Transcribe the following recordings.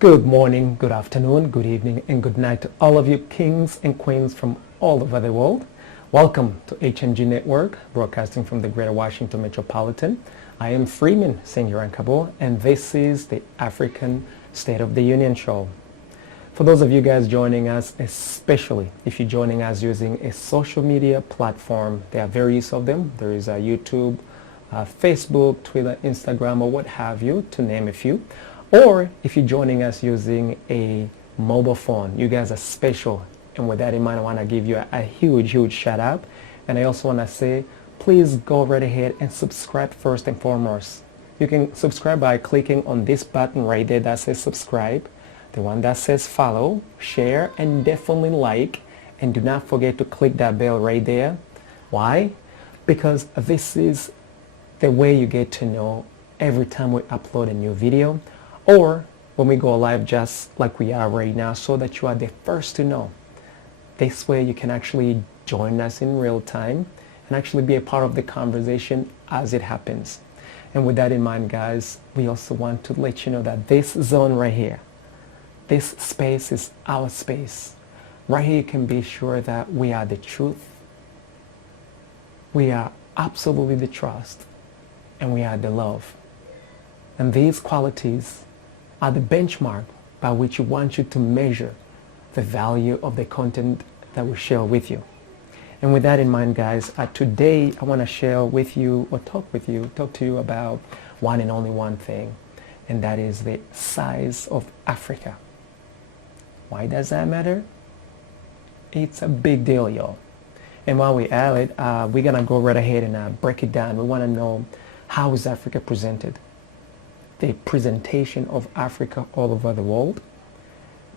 Good morning, good afternoon, good evening, and good night to all of you kings and queens from all over the world. Welcome to HMG Network, broadcasting from the Greater Washington Metropolitan. I am Freeman Sengiran, and this is the African State of the Union Show. For those of you guys joining us, especially if you're joining us using a social media platform, there are various of them. There is YouTube, Facebook, Twitter, Instagram, or what have you, to name a few. Or if you're joining us using a mobile phone, you guys are special. And with that in mind, I want to give you a huge shout out. And I also want to say, please go right ahead and subscribe first and foremost. You can subscribe by clicking on this button right there that says subscribe, the one that says follow, share, and definitely like. And do not forget to click that bell right there. Why? Because this is the way you get to know every time we upload a new video, or when we go live just like we are right now, so that you are the first to know. This way you can actually join us in real time and actually be a part of the conversation as it happens. And with that in mind, guys, we also want to let you know that this zone right here, this space is our space. Right here you can be sure that we are the truth, we are absolutely the trust, and we are the love. And these qualities are the benchmark by which we want you to measure the value of the content that we share with you. And with that in mind, guys, today I want to share with you, or talk to you about one and only one thing, and that is the size of Africa. Why does that matter? It's a big deal, y'all. And while we're at it, we're going to go right ahead and break it down. We want to know, how is Africa presented? The presentation of Africa all over the world,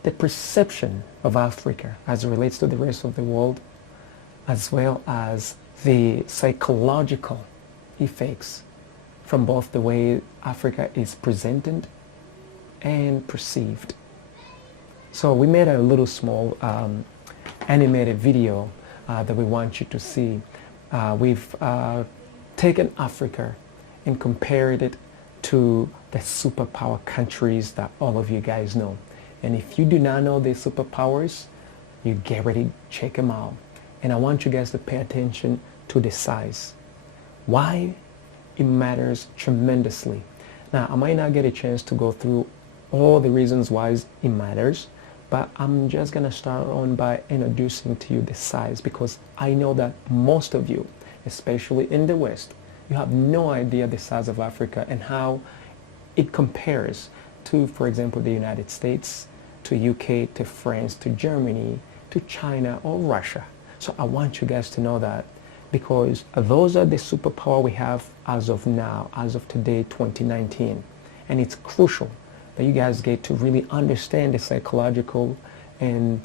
the perception of Africa as it relates to the rest of the world, as well as the psychological effects from both the way Africa is presented and perceived. So we made a little small animated video that we want you to see. We've taken Africa and compared it to the superpower countries that all of you guys know. And if you do not know the superpowers, you get ready to check them out. And I want you guys to pay attention to the size. Why it matters tremendously. Now, I might not get a chance to go through all the reasons why it matters, but I'm just going to start on by introducing to you the size, because I know that most of you, especially in the West, you have no idea the size of Africa and how it compares to, for example, the United States, to UK, to France, to Germany, to China, or Russia. So I want you guys to know that, because those are the superpower we have as of now, as of today, 2019. And it's crucial that you guys get to really understand the psychological and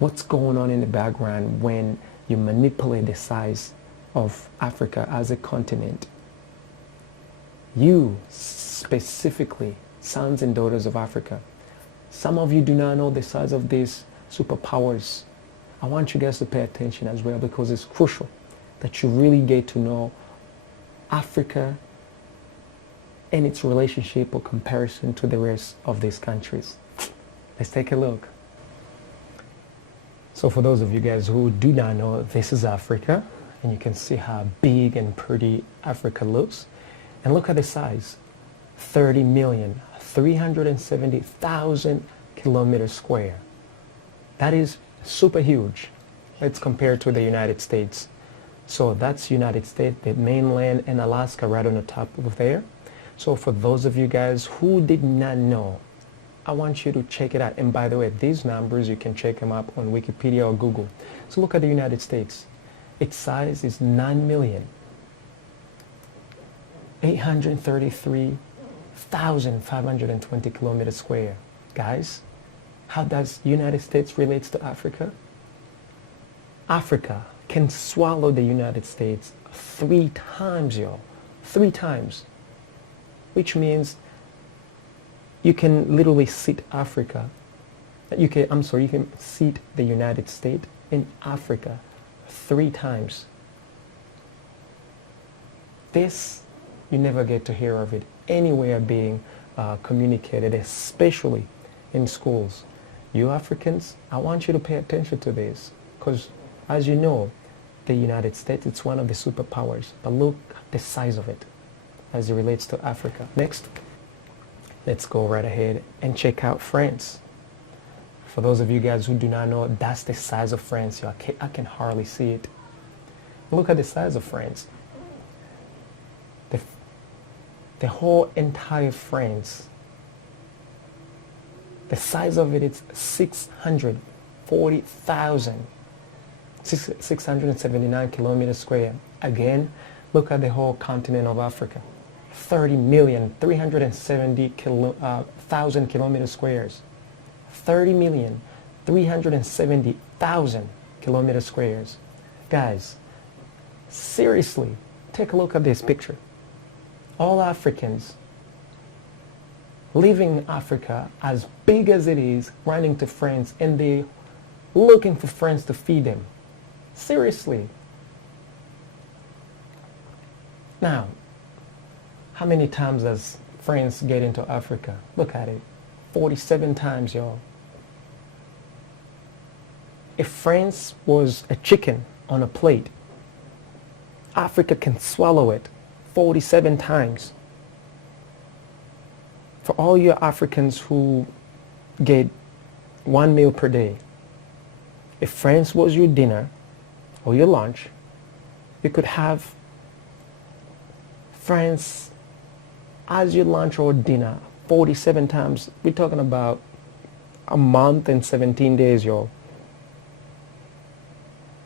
what's going on in the background when you manipulate the size of Africa as a continent. You specifically, sons and daughters of Africa, some of you do not know the size of these superpowers. I want you guys to pay attention as well, because it's crucial that you really get to know Africa and its relationship or comparison to the rest of these countries. Let's take a look. So for those of you guys who do not know, this is Africa, and you can see how big and pretty Africa looks. And look at the size, 30,370,000 kilometers square. That is super huge. Let's compare to the United States. So that's United States, the mainland, and Alaska right on the top of there. So for those of you guys who did not know, I want you to check it out. And by the way, these numbers, you can check them up on Wikipedia or Google. So look at the United States. Its size is 9,833,520 kilometers square. Guys, how does United States relates to Africa? Africa can swallow the United States 3 times, y'all. 3 times. Which means you can literally seat Africa. You can seat the United States in Africa 3 times. This, you never get to hear of it anywhere being communicated, especially in schools. You Africans, I want you to pay attention to this because, as you know, the United States, it's one of the superpowers, but look at the size of it as it relates to Africa. Next, let's go right ahead and check out France. For those of you guys who do not know, that's the size of France. I can hardly see it. Look at the size of France. The whole entire France, the size of it is 679 kilometers square. Again, look at the whole continent of Africa. 30,370,000 kilometers squares. 30,370,000 kilometers squares. Guys, seriously, take a look at this picture. All Africans leaving Africa as big as it is, running to France, and they looking for France to feed them. Seriously. Now, how many times does France get into Africa? Look at it. 47 times, y'all. If France was a chicken on a plate, Africa can swallow it 47 times. For all your Africans who get one meal per day, if France was your dinner or your lunch, you could have France as your lunch or dinner 47 times. We're talking about a month and 17 days, y'all.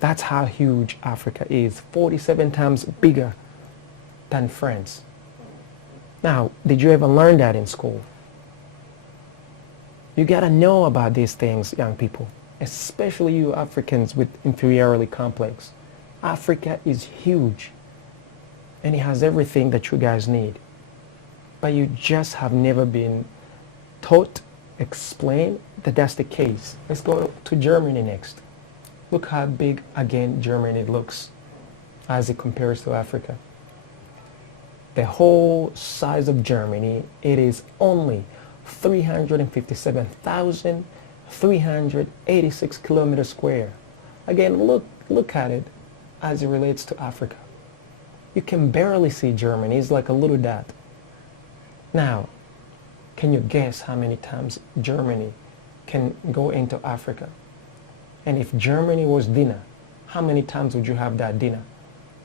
That's how huge Africa is, 47 times bigger than France. Now, did you ever learn that in school? You gotta know about these things, young people, especially you Africans with inferiority complex. Africa is huge, and it has everything that you guys need. But you just have never been taught, explained that that's the case. Let's go to Germany next. Look how big, again, Germany looks as it compares to Africa. The whole size of Germany, it is only 357,386 kilometers square. Again, look at it as it relates to Africa. You can barely see Germany. It's like a little dot. Now, can you guess how many times Germany can go into Africa? And if Germany was dinner, how many times would you have that dinner?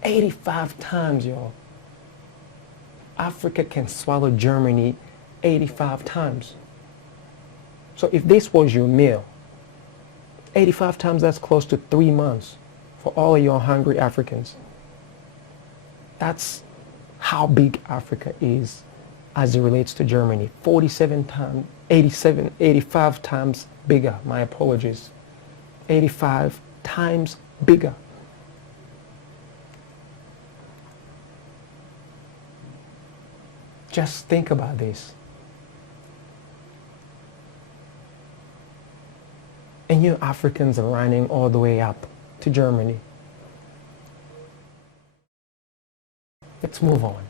85 times, y'all. Africa can swallow Germany 85 times. So if this was your meal, 85 times, that's close to 3 months for all of your hungry Africans. That's how big Africa is as it relates to Germany. 85 times bigger. My apologies. 85 times bigger. Just think about this. And you Africans are running all the way up to Germany. Let's move on.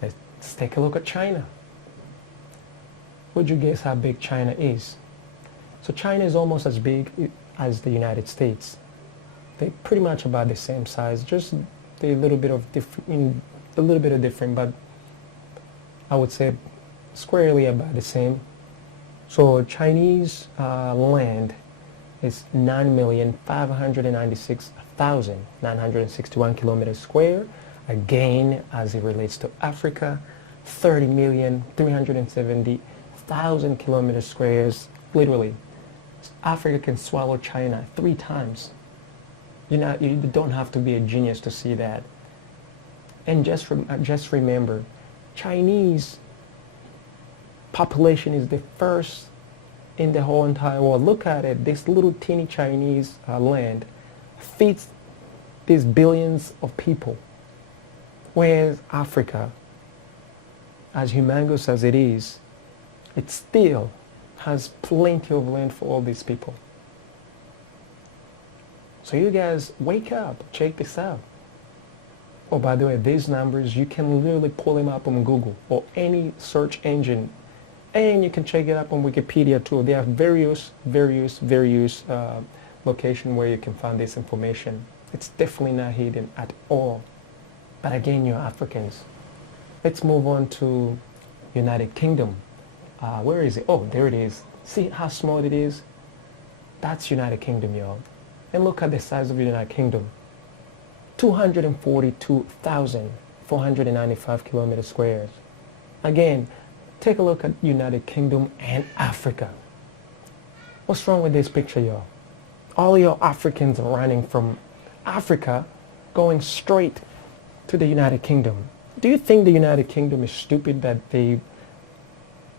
Let's take a look at China. Would you guess how big China is? So China is almost as big as the United States. They're pretty much about the same size, just a little bit of different, but I would say squarely about the same. So Chinese land is 9,596,961 kilometers square. Again, as it relates to Africa, 30,370,000 kilometers squares. Literally, Africa can swallow China 3 times. You don't have to be a genius to see that. And just remember, Chinese population is the first in the whole entire world. Look at it. This little teeny Chinese land feeds these billions of people. Whereas Africa, as humongous as it is, it still has plenty of land for all these people. So you guys, wake up, check this out. Oh, by the way, these numbers, you can literally pull them up on Google or any search engine, and you can check it up on Wikipedia too. There are various locations where you can find this information. It's definitely not hidden at all. But again, you're Africans. Let's move on to United Kingdom. Where is it? Oh, there it is. See how small it is? That's United Kingdom, y'all. And look at the size of the United Kingdom. 242,495 kilometers squares. Again, take a look at United Kingdom and Africa. What's wrong with this picture, y'all? All your Africans are running from Africa going straight to the United Kingdom. Do you think the United Kingdom is stupid that they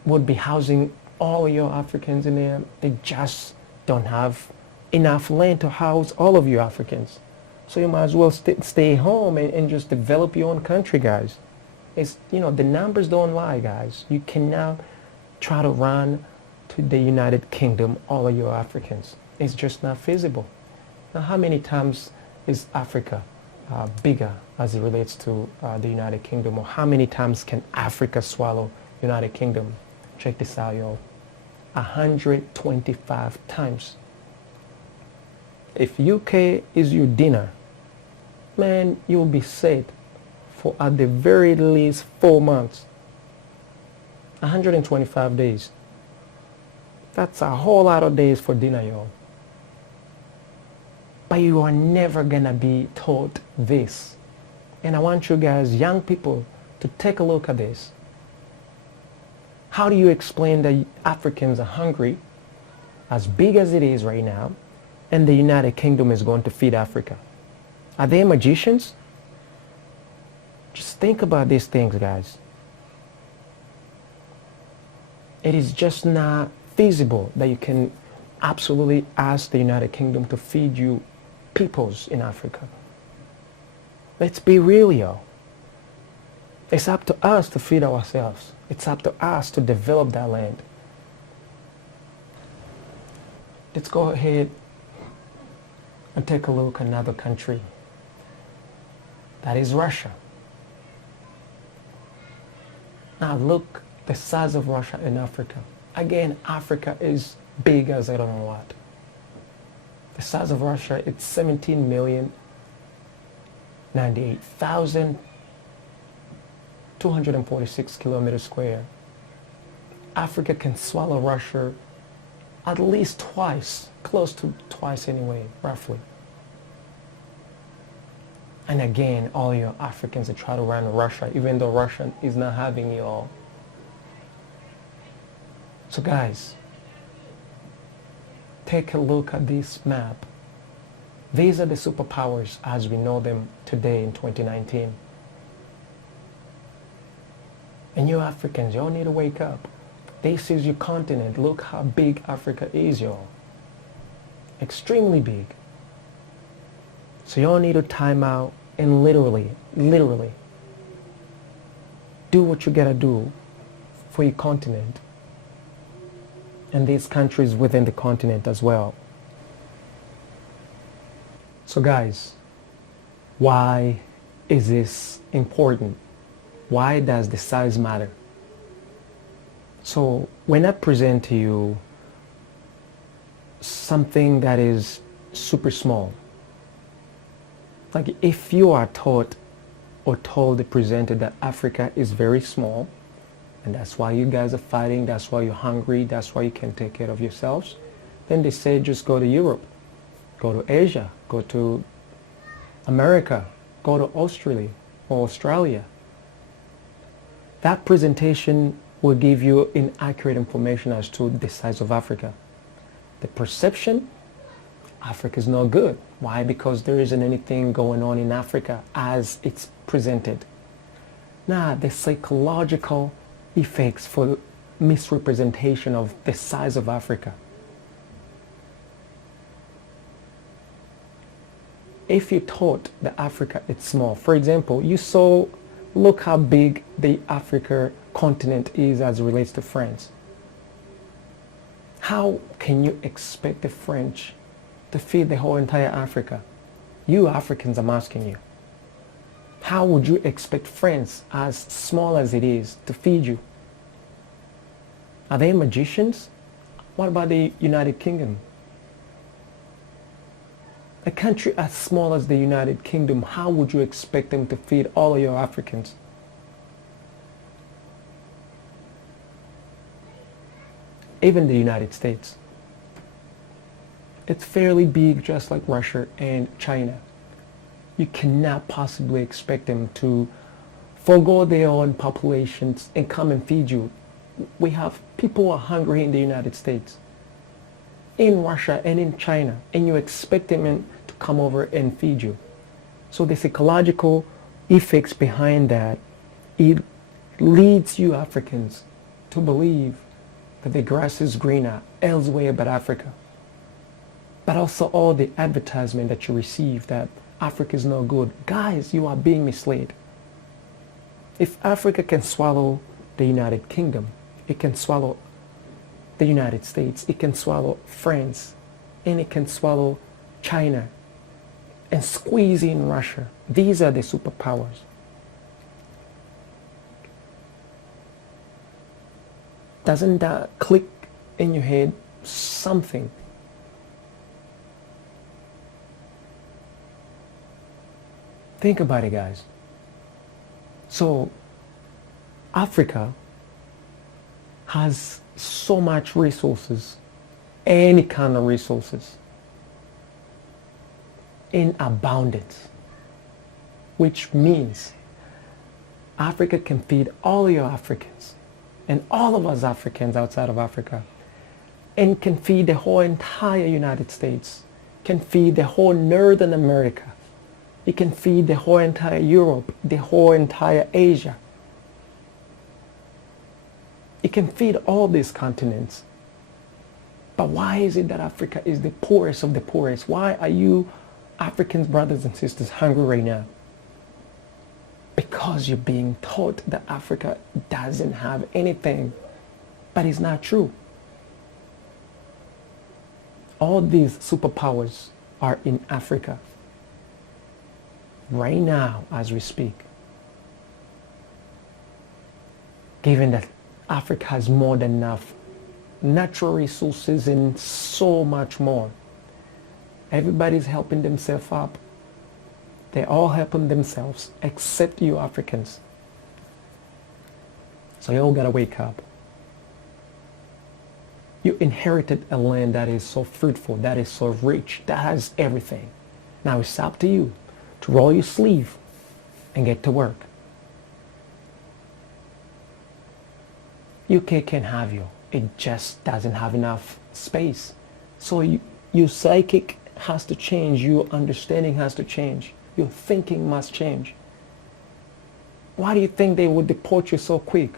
would be housing all of your Africans in there? They just don't have enough land to house all of you Africans. So you might as well stay home and just develop your own country, guys. It's, the numbers don't lie, guys. You cannot try to run to the United Kingdom, all of your Africans. It's just not feasible. Now, how many times is Africa bigger as it relates to the United Kingdom? Or how many times can Africa swallow United Kingdom? Check this out, y'all. 125 times. If UK is your dinner, man, you'll be set for at the very least 4 months. 125 days. That's a whole lot of days for dinner, y'all. But you are never gonna be taught this. And I want you guys, young people, to take a look at this. How do you explain that Africans are hungry, as big as it is right now, and the United Kingdom is going to feed Africa? Are they magicians? Just think about these things, guys. It is just not feasible that you can absolutely ask the United Kingdom to feed you peoples in Africa. Let's be real, y'all. It's up to us to feed ourselves. It's up to us to develop that land. Let's go ahead and take a look at another country. That is Russia. Now look the size of Russia in Africa. Again, Africa is big as I don't know what. The size of Russia, it's 17,098,246 kilometers square. Africa can swallow Russia at least twice, close to twice anyway, roughly. And again, all your Africans that try to run Russia, even though Russia is not having you all. So guys, take a look at this map. These are the superpowers as we know them today in 2019. And you Africans, y'all need to wake up. This is your continent. Look how big Africa is, y'all. Extremely big. So y'all need to time out and literally do what you gotta do for your continent and these countries within the continent as well. So guys, why is this important? Why does the size matter? So when I present to you something that is super small, like if you are taught or told the presenter that Africa is very small, and that's why you guys are fighting, that's why you're hungry, that's why you can't take care of yourselves, then they say just go to Europe, go to Asia, go to America, go to Australia or Australia. That presentation will give you inaccurate information as to the size of Africa. The perception, Africa is not good. Why? Because there isn't anything going on in Africa as it's presented. Now, the psychological effects for misrepresentation of the size of Africa. If you taught that Africa is small, for example, you saw, look how big the Africa continent is as it relates to France. How can you expect the French to feed the whole entire Africa? You Africans, I'm asking you. How would you expect France, as small as it is, to feed you? Are they magicians? What about the United Kingdom? A country as small as the United Kingdom, how would you expect them to feed all of your Africans? Even the United States. It's fairly big, just like Russia and China. You cannot possibly expect them to forego their own populations and come and feed you. We have people who are hungry in the United States, in Russia and in China, and you expect them to come over and feed you. So the psychological effects behind that, it leads you Africans to believe that the grass is greener elsewhere but Africa. But also all the advertisement that you receive that Africa is no good. Guys, you are being misled. If Africa can swallow the United Kingdom, it can swallow the United States, it can swallow France, and it can swallow China, and squeeze in Russia. These are the superpowers. Doesn't that click in your head something? Think about it, guys. So Africa has so much resources, any kind of resources, in abundance, which means Africa can feed all your Africans and all of us Africans outside of Africa, and can feed the whole entire United States, can feed the whole Northern America. It can feed the whole entire Europe, the whole entire Asia. It can feed all these continents. But why is it that Africa is the poorest of the poorest? Why are you Africans, brothers and sisters, hungry right now? Because you're being taught that Africa doesn't have anything. But it's not true. All these superpowers are in Africa. Right now, as we speak. Given that Africa has more than enough natural resources and so much more. Everybody's helping themselves up. They're all helping themselves, except you Africans. So you all gotta wake up. You inherited a land that is so fruitful, that is so rich, that has everything. Now it's up to you to roll your sleeve and get to work. UK can have you. It just doesn't have enough space. So your psychic has to change. Your understanding has to change. Your thinking must change. Why do you think they would deport you so quick?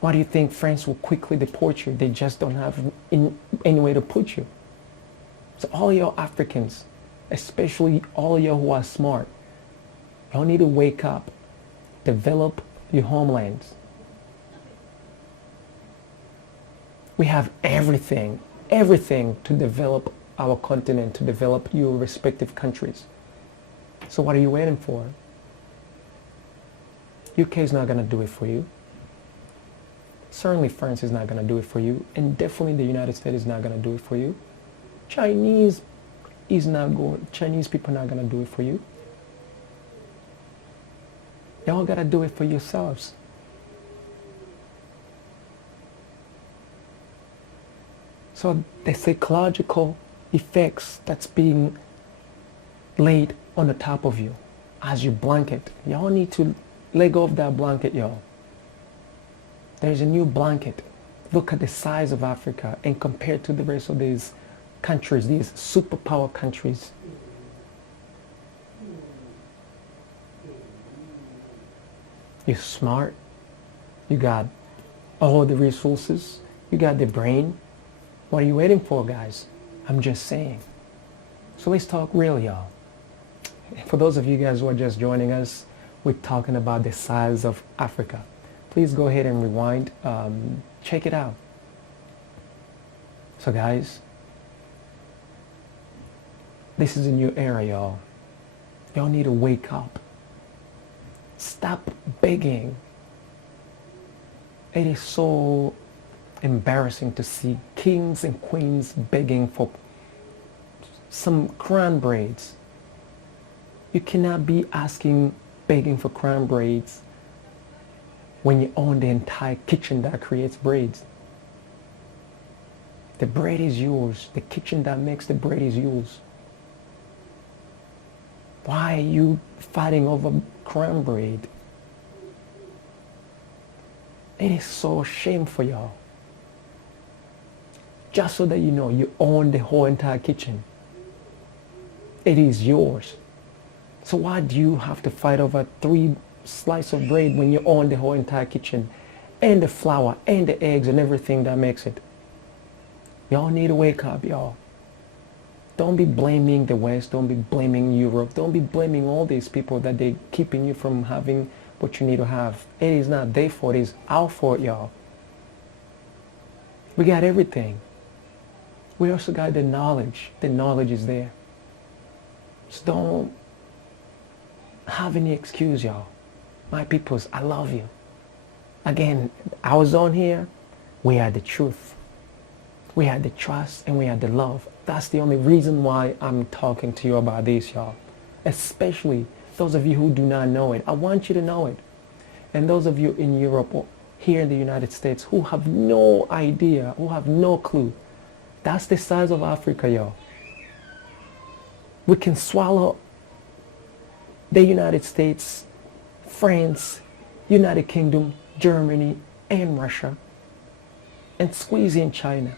Why do you think France will quickly deport you? They just don't have any way to put you. So all your Africans, especially all of you who are smart, y'all need to wake up, develop your homelands. We have everything to develop our continent, to develop your respective countries. So what are you waiting for? UK is not going to do it for you. Certainly France is not going to do it for you. And definitely the United States is not going to do it for you. Chinese people are not going to do it for you. Y'all got to do it for yourselves. So the psychological effects that's being laid on the top of you as you blanket, y'all need to let go of that blanket, y'all. There's a new blanket. Look at the size of Africa and compare it to the rest of these countries, these superpower countries. You're smart. You got all the resources. You got the brain. What are you waiting for, guys? I'm just saying. So let's talk real, y'all. For those of you guys who are just joining us, we're talking about the size of Africa. Please go ahead and rewind. Check it out. So guys, this is a new era, y'all. Y'all need to wake up. Stop begging. It is so embarrassing to see kings and queens begging for some crown braids. You cannot be begging for crown braids when you own the entire kitchen that creates braids. The braid is yours. The kitchen that makes the braid is yours. Why are you fighting over crown braid? It is so shameful, y'all. Just so that you know, you own the whole entire kitchen. It is yours. So why do you have to fight over 3 slices of bread when you own the whole entire kitchen and the flour and the eggs and everything that makes it? Y'all need to wake up, y'all. Don't be blaming the West. Don't be blaming Europe. Don't be blaming all these people that they're keeping you from having what you need to have. It is not their fault. It is our fault, y'all. We got everything. We also got the knowledge. The knowledge is there. Just don't have any excuse, y'all. My peoples, I love you. Again, our zone here, we are the truth. We had the trust and we had the love. That's the only reason why I'm talking to you about this, y'all. Especially those of you who do not know it. I want you to know it. And those of you in Europe or here in the United States who have no idea, who have no clue. That's the size of Africa, y'all. We can swallow the United States, France, United Kingdom, Germany, and Russia, and squeeze in China.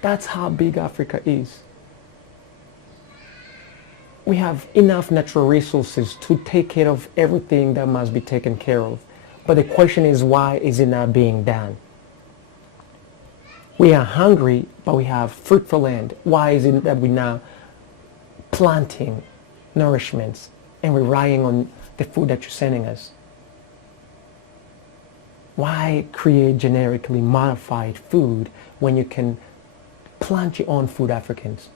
That's how big Africa is. We have enough natural resources to take care of everything that must be taken care of. But the question is, why is it not being done? We are hungry, but we have fruitful land. Why is it that we're now planting nourishments and relying on the food that you're sending us? Why create genetically modified food when you can plant your own food, Africans?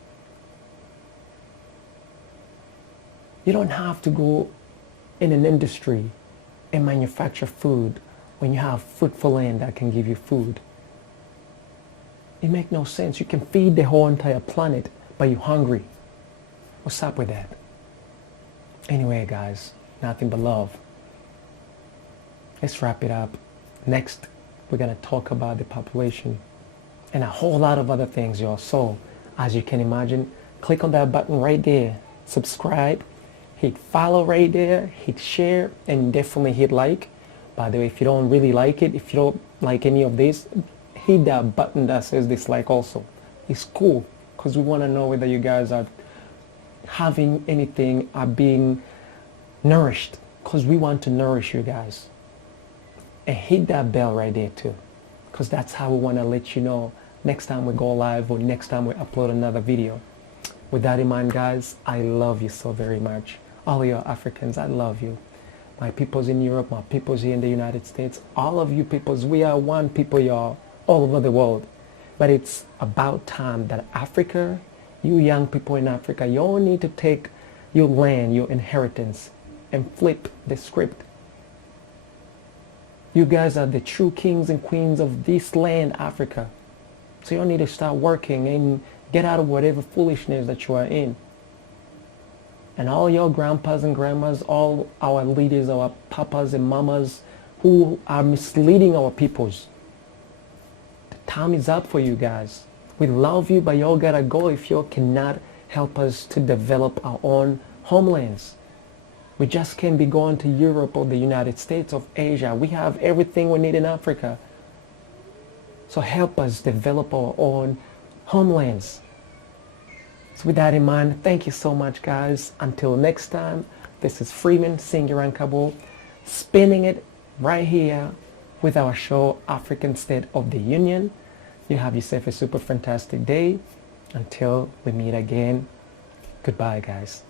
You don't have to go in an industry and manufacture food when you have fruitful land that can give you food. It makes no sense. You can feed the whole entire planet, but you're hungry. What's up with that? Anyway, guys, nothing but love. Let's wrap it up. Next, we're going to talk about the population and a whole lot of other things, y'all. So, as you can imagine, click on that button right there. Subscribe. Hit follow right there. Hit share. And definitely hit like. By the way, if you don't really like it, if you don't like any of this, hit that button that says dislike also. It's cool because we want to know whether you guys are having anything, are being nourished, because we want to nourish you guys. And hit that bell right there too, because that's how we want to let you know next time we go live or next time we upload another video. With that in mind, guys, I love you so very much. All of you Africans, I love you. My peoples in Europe, my peoples here in the United States, all of you peoples, we are one people, y'all, all over the world. But it's about time that Africa, you young people in Africa, you all need to take your land, your inheritance, and flip the script. You guys are the true kings and queens of this land, Africa. So you all need to start working and get out of whatever foolishness that you are in. And all your grandpas and grandmas, all our leaders, our papas and mamas who are misleading our peoples. The time is up for you guys. We love you, but y'all gotta go if y'all cannot help us to develop our own homelands. We just can't be going to Europe or the United States or Asia. We have everything we need in Africa. So help us develop our own homelands. So with that in mind, thank you so much, guys. Until next time, this is Freeman Singirankabo, spinning it right here with our show, African State of the Union. You have yourself a super fantastic day. Until we meet again, goodbye, guys.